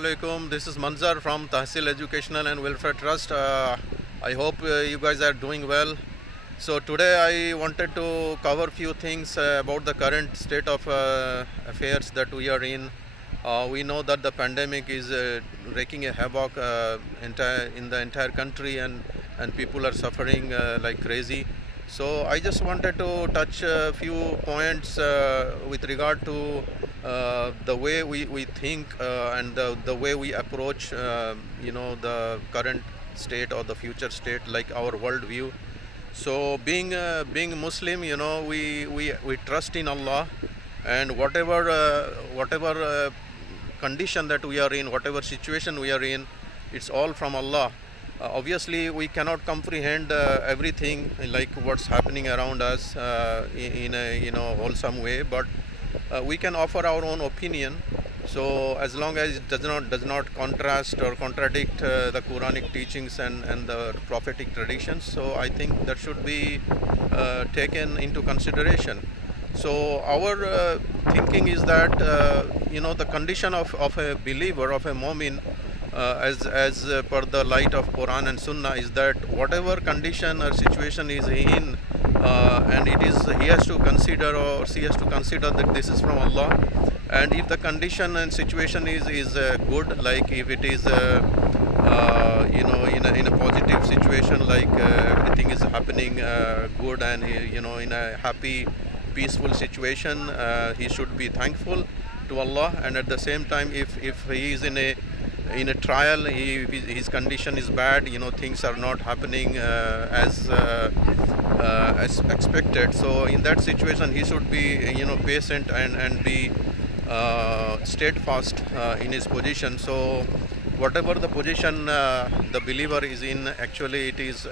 Alaikum. This is Manzar from Tahsil Educational and Welfare Trust. I hope you guys are doing well. So today I wanted to cover few things about the current state of affairs that we are in. We know that the pandemic is wreaking a havoc in the entire country, and people are suffering like crazy. So I just wanted to touch a few points with regard to the way we think and the way we approach the current state or the future state, like our worldview. So being Muslim, we trust in Allah, and whatever condition that we are in, whatever situation we are in, it's all from Allah. Obviously, we cannot comprehend everything like what's happening around us in a wholesome way, but we can offer our own opinion. So as long as it does not contrast or contradict the Quranic teachings and the prophetic traditions, so I think that should be taken into consideration. So our thinking is that the condition of a believer, of a mu'min, as per the light of Quran and Sunnah, is that whatever condition or situation is in, and he has to consider, or she has to consider, that this is from Allah. And if the condition and situation is good, like if it is in a positive situation, like everything is happening good, and in a happy, peaceful situation, he should be thankful to Allah. And at the same time, if he is in a trial, his condition is bad, things are not happening as expected, so in that situation he should be patient and be steadfast in his position. So whatever the position the believer is in, actually it is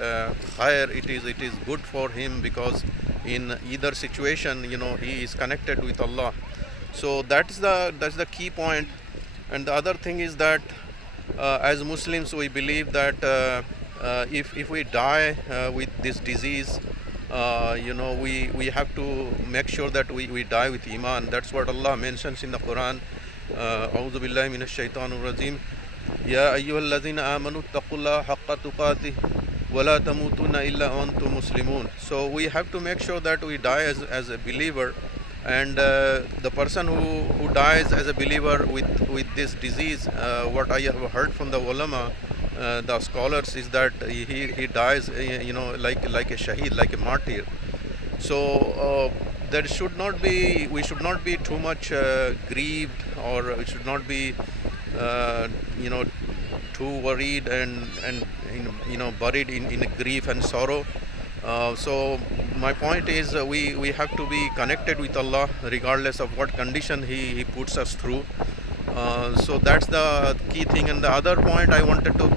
higher, it is good for him, because in either situation he is connected with Allah. So that's the key point. And the other thing is that as Muslims, we believe that if we die with this disease, we have to make sure that we die with Iman. That's what Allah mentions in the Quran. A'udhu billahi minash shaitanir rajim. Ya ayyuhalladhina amanu taqullaha haqqa tuqatih wa la tamutunna illa wa antum muslimun. So we have to make sure that we die as a believer. And the person who dies as a believer with this disease, what I have heard from the ulama, the scholars, is that he dies like a shaheed, like a martyr. So we should not be too much grieved, or we should not be too worried and buried in grief and sorrow. So my point is, we have to be connected with Allah regardless of what condition He puts us through. So that's the key thing. And the other point I wanted to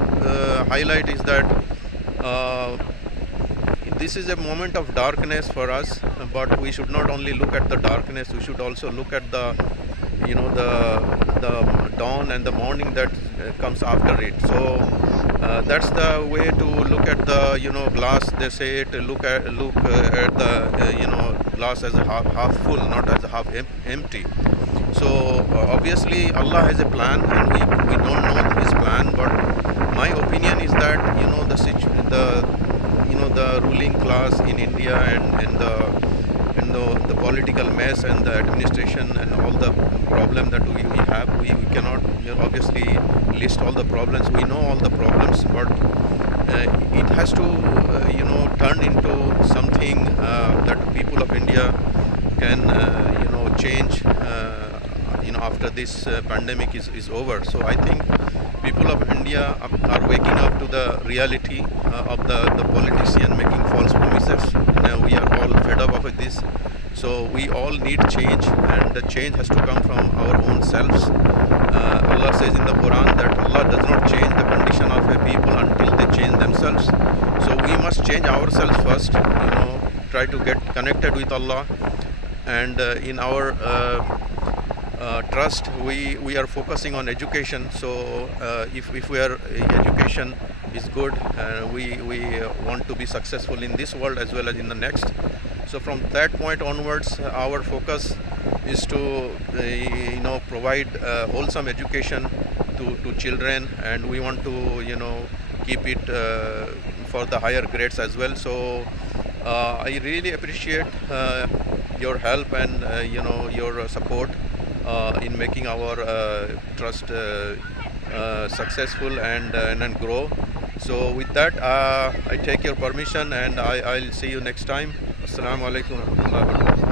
highlight is that this is a moment of darkness for us, but we should not only look at the darkness, we should also look at the dawn and the morning that comes after it. So that's the way to look at the glass. They say it, look at the glass as a half full, not as a half empty. So obviously Allah has a plan, and we don't know His plan. But my opinion is that the ruling class in India and the political mess and the administration and all the problem that we have, we cannot obviously list all the problems. We know all the problems, but it has to turn into something that people of India can change after this pandemic is over. So I think people of India are waking up to the reality of the politician making false promises. Now we are all fed up of this. So we all need change, and the change has to come from our own selves. Allah says in the Quran that Allah does not change the condition of a people until they change themselves. So we must change ourselves first, try to get connected with Allah. And in our trust, we are focusing on education. So if education is good, we want to be successful in this world as well as in the next. So from that point onwards, our focus is to provide wholesome education to to children, and we want to keep it for the higher grades as well. So I really appreciate your help and your support in making our trust successful and grow. So with that, I take your permission, and I'll see you next time. Assalamu alaikum wa rahmatullahi wa barakatuh.